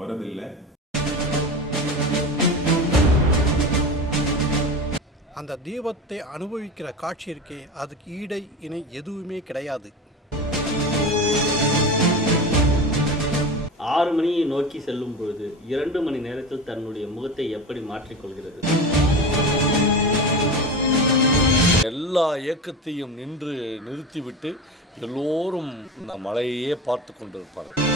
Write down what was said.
வரதில்லை. அந்த தீபத்தை அனுபவிக்கிற காட்சி இருக்கே, அதுக்கு ஈடை இணை எதுவுமே கிடையாது. 6 மணியை நோக்கி செல்லும் பொழுது 2 மணி நேரத்தில் தன்னுடைய முகத்தை எப்படி மாற்றிக்கொள்கிறது? எல்லா இயக்கத்தையும் நிறுத்திவிட்டு எல்லோரும் மழையே பார்த்து கொண்டிருப்பார்கள்.